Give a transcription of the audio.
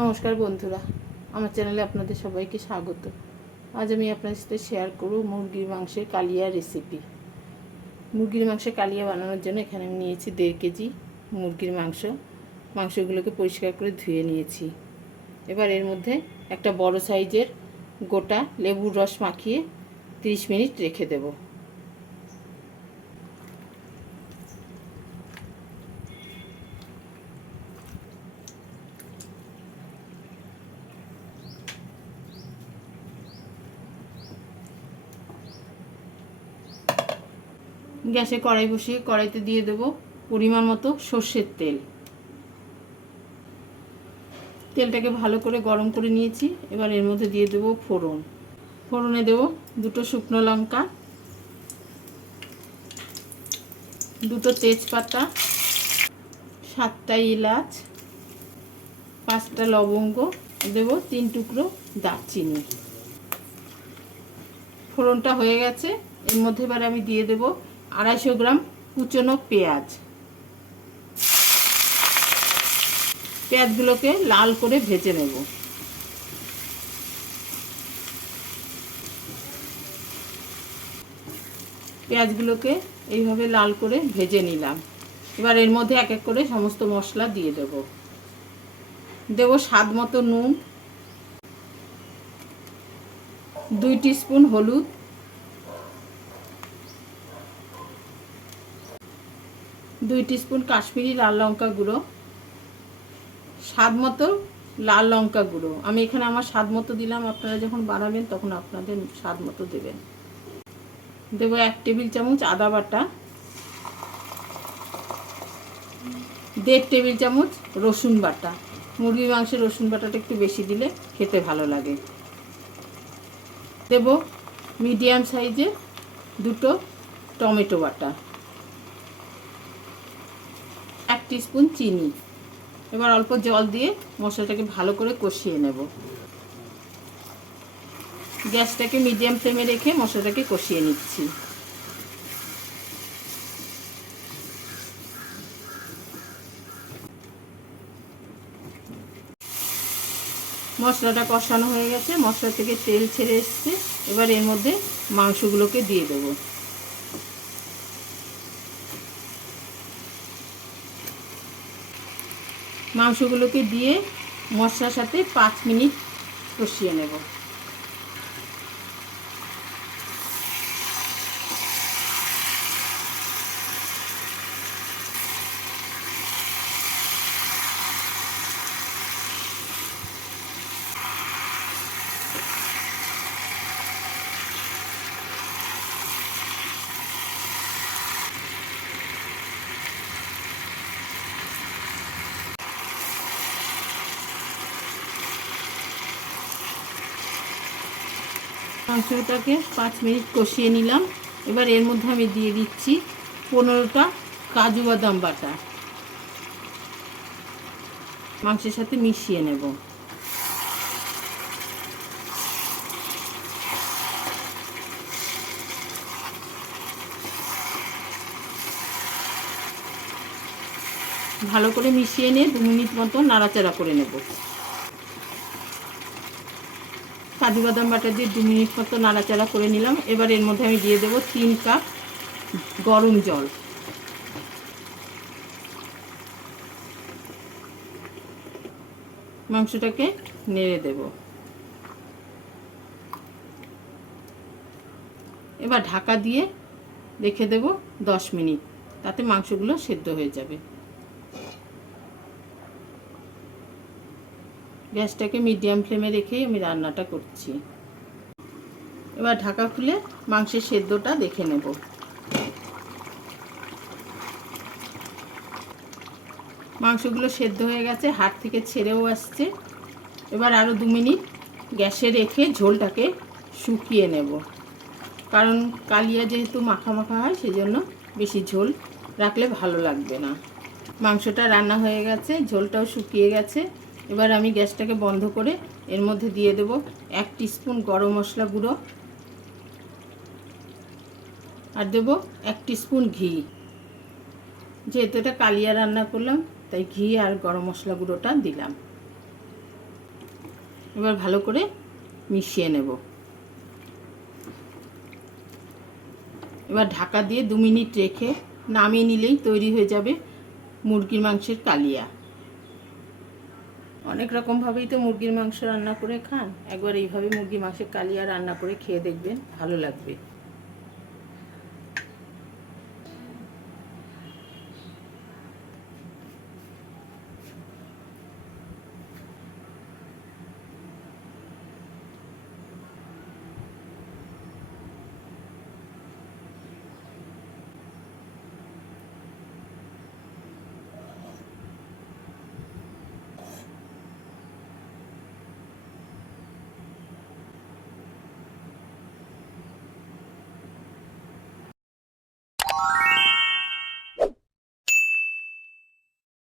নমস্কার বন্ধুরা, আমার চ্যানেলে আপনাদের সবাইকে স্বাগত। আজ আমি আপনাদের সাথে শেয়ার করব মুরগির মাংসের কালিয়া রেসিপি মুরগির মাংসের কালিয়া বানানোর জন্য এখানে আমি নিয়েছি দেড় কেজি মুরগির মাংস। মাংসগুলোকে পরিষ্কার করে ধুয়ে নিয়েছি। এবার এর মধ্যে একটা বড় সাইজের গোটা লেবুর রস মাখিয়ে 30 মিনিট রেখে দেবো। গ্যাসে কড়াই বসিয়ে কড়াইতে দিয়ে দেব পরিমাণ মতো সর্ষের তেল। তেলটাকে ভালো করে গরম করে নিয়েছি, এবার এর মধ্যে দিয়ে দেব ফোড়ন। ফোড়নে দেব দুটো শুকনো লঙ্কা, দুটো তেজপাতা, সাতটা এলাচ পাঁচটা লবঙ্গ, দেব তিন টুকরো দারচিনি। ফোড়নটা হয়ে গেছে, এর মধ্যে এবার আমি দিয়ে দেব আড়াইশো গ্রাম কুচনো পেঁয়াজ। পেঁয়াজগুলোকে লাল করে ভেজে নেব। পেঁয়াজগুলোকে এইভাবে লাল করে ভেজে নিলাম। এবার এর মধ্যে এক এক করে সমস্ত মশলা দিয়ে দেব। দেব স্বাদ মতো নুন, দুই স্পুন হলুদ দুই স্পুন কাশ্মীরি লাল লঙ্কা গুঁড়ো, স্বাদ মতো লাল লঙ্কা গুঁড়ো। আমি এখানে আমার স্বাদ মতো দিলাম, আপনারা যখন বানাবেন তখন আপনাদের স্বাদ মতো দেবেন। দেব এক টেবিল চামচ আদা বাটা, দেড় টেবিল চামচ রসুন বাটা। মুরগির মাংসের রসুন বাটাটা একটু বেশি দিলে খেতে ভালো লাগে। দেব মিডিয়াম সাইজের দুটো টমেটো বাটা। এক স্পুন চিনি। এবার অল্প জল দিয়ে মশলাটাকে ভালো করে কষিয়ে নেব। গ্যাসটাকে মিডিয়াম ফ্লেমে রেখে মশলাটাকে কষিয়ে নিচ্ছি। মশলাটা কষানো হয়ে গেছে, মশলা থেকে তেল ছেড়ে এসছে। এবার এর মধ্যে মাংসগুলোকে দিয়ে দেবো। মাংসগুলোকে দিয়ে মশলার সাথে পাঁচ মিনিট কষিয়ে নেব। মাংসটাকে পাঁচ মিনিট কষিয়ে নিলাম। এবার এর মধ্যে আমি দিয়ে দিচ্ছি পনেরোটা কাজু বাদাম বাটা। মাংসের সাথে মিশিয়ে নেব। ভালো করে মিশিয়ে নিয়ে দু মিনিট মতো নাড়াচাড়া করে নেব। কাজু বাদাম বাটা দিয়ে দু মিনিট মতো নাড়াচাড়া করে নিলাম। এবার এর মধ্যে আমি দিয়ে দেবো তিন কাপ গরম জল। মাংসটাকে নেড়ে দেব। এবার ঢাকা দিয়ে রেখে দেব দশ মিনিট। তাতে মাংসগুলো সেদ্ধ হয়ে যাবে। গ্যাসটাকে মিডিয়াম ফ্লেমে রেখেই আমি রান্নাটা করছি। এবার ঢাকা খুলে মাংসের সেদ্ধটা দেখে নেব। মাংসগুলো সেদ্ধ হয়ে গেছে, হাত থেকে ছেড়েও আসছে। এবার আরও দু মিনিট গ্যাসে রেখে ঝোলটাকে শুকিয়ে নেব। কারণ কালিয়া যেহেতু মাখা মাখা হয়, সেজন্য বেশি ঝোল রাখলে ভালো লাগবে না। মাংসটা রান্না হয়ে গেছে, ঝোলটাও শুকিয়ে গেছে। এবার আমি গ্যাসটাকে বন্ধ করে এর মধ্যে দিয়ে দেব এক স্পুন গরম মশলা গুঁড়ো আর দেব এক স্পুন ঘি। যেহেতু এটা কালিয়া রান্না করলাম, তাই ঘি আর গরম মশলা গুঁড়োটা দিলাম। এবার ভালো করে মিশিয়ে নেব। এবার ঢাকা দিয়ে দু মিনিট রেখে নামিয়ে নিলেই তৈরি হয়ে যাবে মুরগির মাংসের কালিয়া। অনেক রকমভাবেই তো মুরগির মাংস রান্না করে খান। একবার এইভাবে মুরগি মাংসের কালিয়া রান্না করে খেয়ে দেখবেন, ভালো লাগবে।